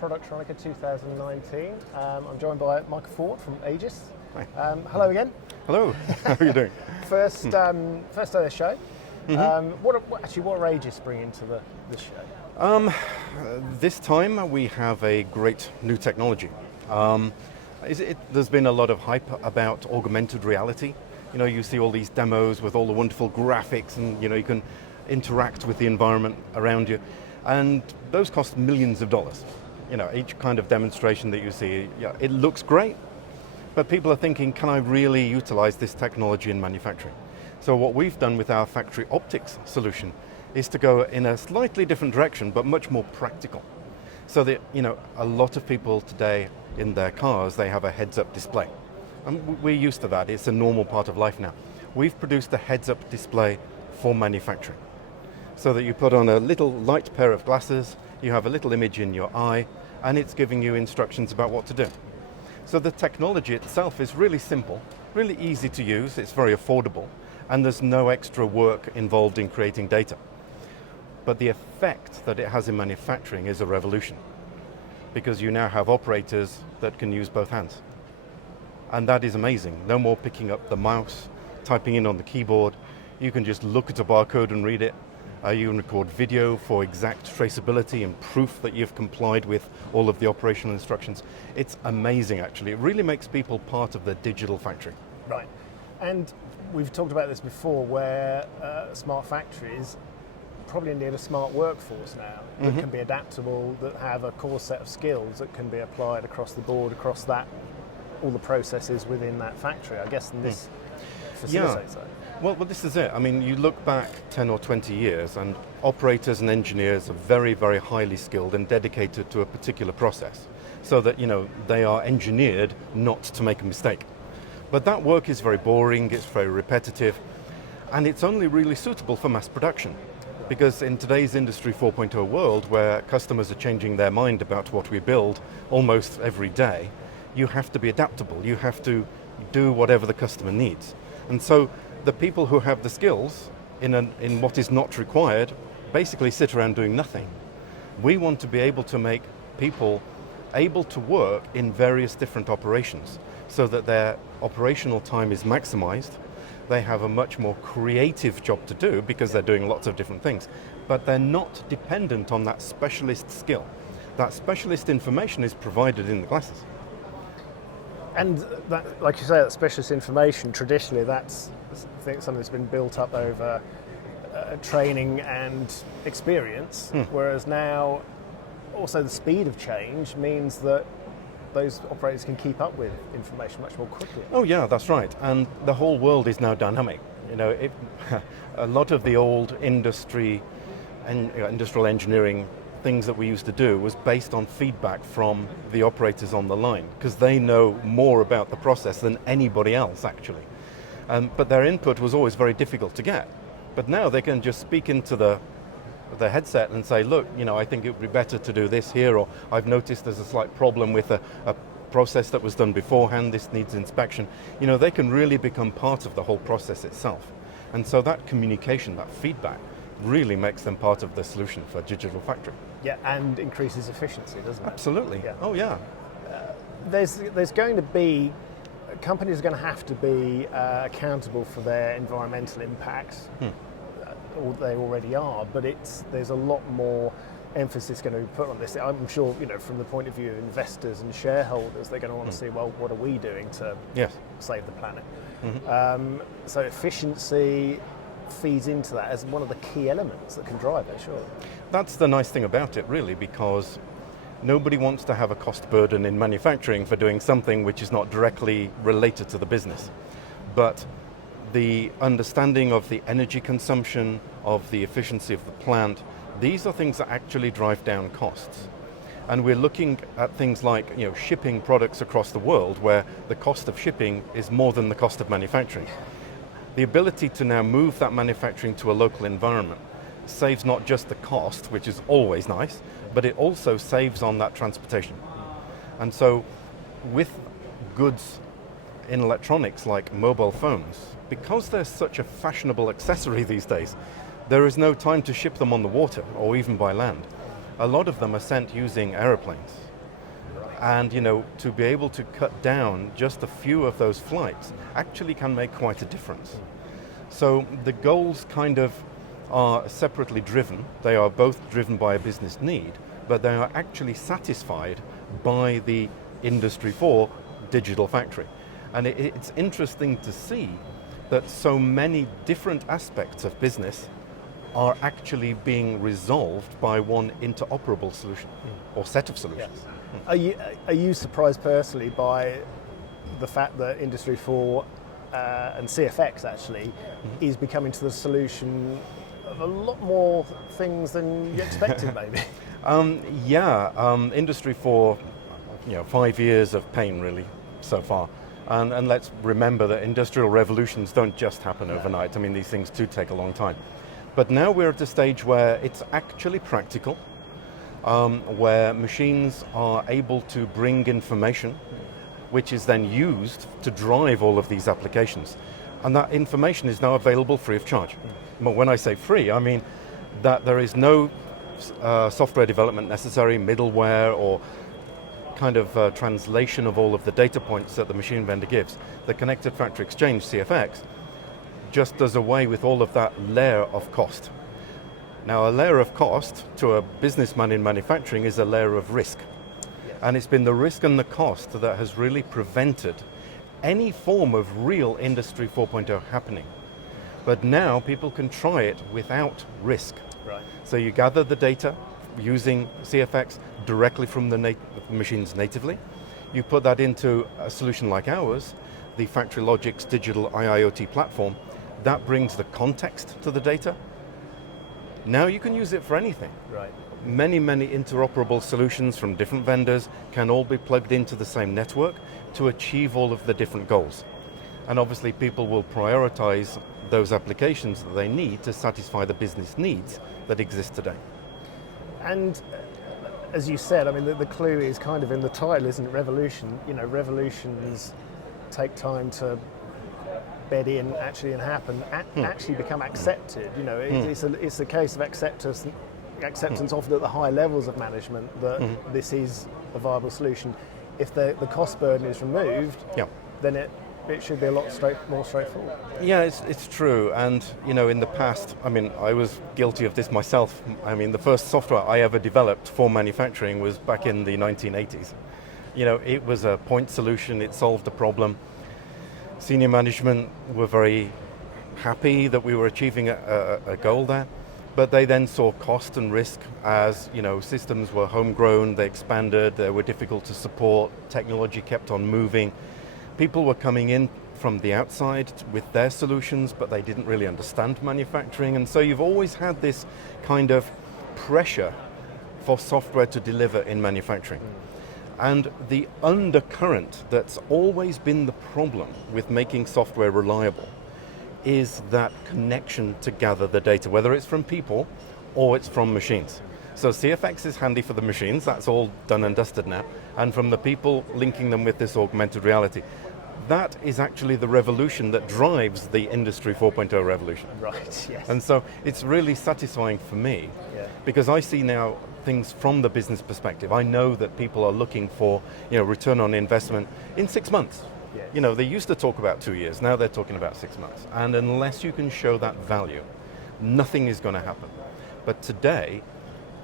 Productronica 2019. I'm joined by Michael Ford from Aegis. Hi. Hello again. Hello. How are you doing? First day of the show. Mm-hmm. What are Aegis bringing to the show? This time we have a great new technology. There's been a lot of hype about augmented reality. You know, you see all these demos with all the wonderful graphics, and you can interact with the environment around you, and those cost millions of dollars. Each kind of demonstration that you see, it looks great, but people are thinking, can I really utilize this technology in manufacturing? So what we've done with our factory optics solution is to go in a slightly different direction, but much more practical. So that, a lot of people today in their cars, they have a heads-up display. And we're used to that, it's a normal part of life now. We've produced a heads-up display for manufacturing. So that you put on a little light pair of glasses, you have a little image in your eye, and it's giving you instructions about what to do. So the technology itself is really simple, really easy to use, it's very affordable, and there's no extra work involved in creating data. But the effect that it has in manufacturing is a revolution, because you now have operators that can use both hands. And that is amazing. No more picking up the mouse, typing in on the keyboard. You can just look at a barcode and read it. You can record video for exact traceability and proof that you've complied with all of the operational instructions. It's amazing, actually. It really makes people part of the digital factory. Right. And we've talked about this before, where smart factories probably need a smart workforce now that can be adaptable, that have a core set of skills that can be applied across the board, across all the processes within that factory. I guess this facilitates that. Well, this is it. I mean, you look back 10 or 20 years and operators and engineers are very, very highly skilled and dedicated to a particular process, so that, they are engineered not to make a mistake. But that work is very boring, it's very repetitive, and it's only really suitable for mass production. Because in today's Industry 4.0 world, where customers are changing their mind about what we build almost every day, you have to be adaptable. You have to do whatever the customer needs. And so the people who have the skills in what is not required basically sit around doing nothing. We want to be able to make people able to work in various different operations so that their operational time is maximized. They have a much more creative job to do because they're doing lots of different things, but they're not dependent on that specialist skill. That specialist information is provided in the glasses. And that, like you say, that specialist information, traditionally that's something that's been built up over training and experience, whereas now also the speed of change means that those operators can keep up with information much more quickly. Oh yeah, that's right. And the whole world is now dynamic. A lot of the old industry and industrial engineering things that we used to do was based on feedback from the operators on the line, because they know more about the process than anybody else actually. But their input was always very difficult to get. But now they can just speak into the headset and say, look, I think it would be better to do this here, or I've noticed there's a slight problem with a process that was done beforehand, this needs inspection. They can really become part of the whole process itself. And so that communication, that feedback, really makes them part of the solution for digital factory. Yeah, and increases efficiency, doesn't it? Absolutely. Yeah. Oh yeah. There's going to be, companies are going to have to be accountable for their environmental impacts. Or they already are, but there's a lot more emphasis going to be put on this. I'm sure, from the point of view of investors and shareholders, they're going to want to see, well, what are we doing to save the planet? So efficiency feeds into that as one of the key elements that can drive it, sure. That's the nice thing about it, really, because nobody wants to have a cost burden in manufacturing for doing something which is not directly related to the business. But the understanding of the energy consumption, of the efficiency of the plant, these are things that actually drive down costs. And we're looking at things like shipping products across the world, where the cost of shipping is more than the cost of manufacturing. The ability to now move that manufacturing to a local environment saves not just the cost, which is always nice, but it also saves on that transportation. And so with goods in electronics like mobile phones, because they're such a fashionable accessory these days, there is no time to ship them on the water or even by land. a lot of them are sent using aeroplanes. And to be able to cut down just a few of those flights actually can make quite a difference. So the goals kind of are separately driven. They are both driven by a business need, but they are actually satisfied by the Industry 4 digital factory. And it's interesting to see that so many different aspects of business are actually being resolved by one interoperable solution or set of solutions. Yes. Are you surprised personally by the fact that Industry 4 and CFX actually is becoming to the solution of a lot more things than you expected maybe? Industry 4, 5 years of pain really so far. And let's remember that industrial revolutions don't just happen overnight. I mean, these things do take a long time. But now we're at a stage where it's actually practical, where machines are able to bring information, which is then used to drive all of these applications. And that information is now available free of charge. But when I say free, I mean that there is no software development necessary, middleware, or kind of translation of all of the data points that the machine vendor gives. The Connected Factory Exchange, CFX, just does away with all of that layer of cost. Now, a layer of cost to a businessman in manufacturing is a layer of risk. Yes. And it's been the risk and the cost that has really prevented any form of real Industry 4.0 happening. But now people can try it without risk. Right. So you gather the data using CFX directly from the machines natively. You put that into a solution like ours, the Factory Logic's digital IIoT platform. That brings the context to the data. Now you can use it for anything. Right. Many interoperable solutions from different vendors can all be plugged into the same network to achieve all of the different goals. And obviously people will prioritize those applications that they need to satisfy the business needs that exist today. And as you said, I mean, the clue is kind of in the title, isn't it? Revolution. Revolutions take time to bed in, actually, and happen, actually become accepted. It's a case of acceptance often at the high levels of management that this is a viable solution. If the cost burden is removed, then it should be a lot more straightforward. Yeah, it's true. And, in the past, I mean, I was guilty of this myself. I mean, the first software I ever developed for manufacturing was back in the 1980s. It was a point solution. It solved a problem. Senior management were very happy that we were achieving a goal there. But they then saw cost and risk as, systems were homegrown, they expanded, they were difficult to support, technology kept on moving. People were coming in from the outside with their solutions, but they didn't really understand manufacturing. And so you've always had this kind of pressure for software to deliver in manufacturing. And the undercurrent that's always been the problem with making software reliable is that connection to gather the data, whether it's from people or it's from machines. So CFX is handy for the machines, that's all done and dusted now, and from the people linking them with this augmented reality. That is actually the revolution that drives the Industry 4.0 revolution. Right, yes. And so it's really satisfying for me because I see now things from the business perspective. I know that people are looking for return on investment in 6 months. Yes. They used to talk about 2 years, now they're talking about 6 months. And unless you can show that value, nothing is going to happen. But today,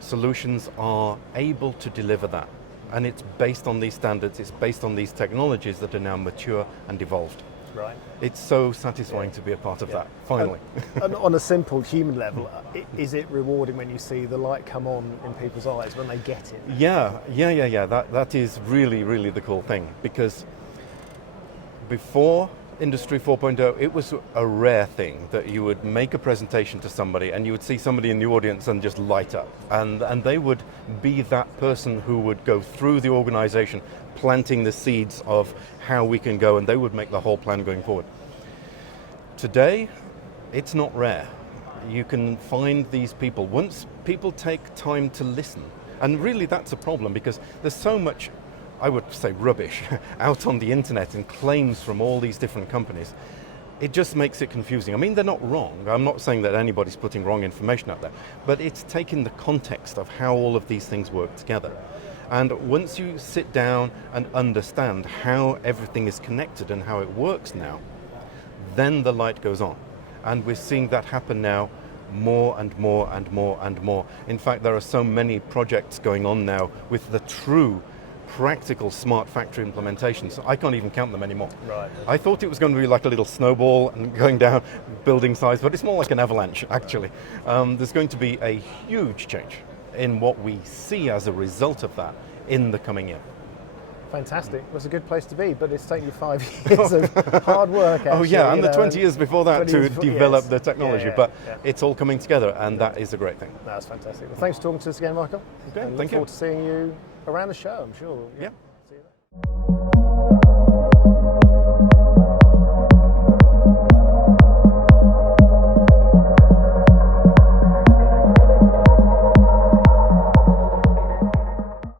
solutions are able to deliver that. And it's based on these standards, it's based on these technologies that are now mature and evolved. Right. It's so satisfying to be a part of that, finally. And on a simple human level, is it rewarding when you see the light come on in people's eyes when they get it? Yeah. That is really the cool thing, because before Industry 4.0, it was a rare thing that you would make a presentation to somebody and you would see somebody in the audience and just light up. And they would be that person who would go through the organization, planting the seeds of how we can go, and they would make the whole plan going forward. Today, it's not rare. You can find these people. Once people take time to listen, and really that's a problem because there's so much, I would say, rubbish out on the internet and claims from all these different companies. it just makes it confusing. I mean, they're not wrong. I'm not saying that anybody's putting wrong information out there, but it's taking the context of how all of these things work together. And once you sit down and understand how everything is connected and how it works now, then the light goes on. And we're seeing that happen now more and more and more and more. In fact, there are so many projects going on now with the true practical smart factory implementations. I can't even count them anymore. Right. I thought it was going to be like a little snowball and going down building size, but it's more like an avalanche, actually. There's going to be a huge change in what we see as a result of that in the coming year. Fantastic. It was a good place to be, but it's taken you 5 years of hard work, actually. Oh yeah, and the 20 years before that to develop the technology, but it's all coming together, and that is a great thing. That's fantastic. Well, thanks for talking to us again, Michael. Okay, and thank look forward to seeing you around the show, I'm sure. Yeah. See you there.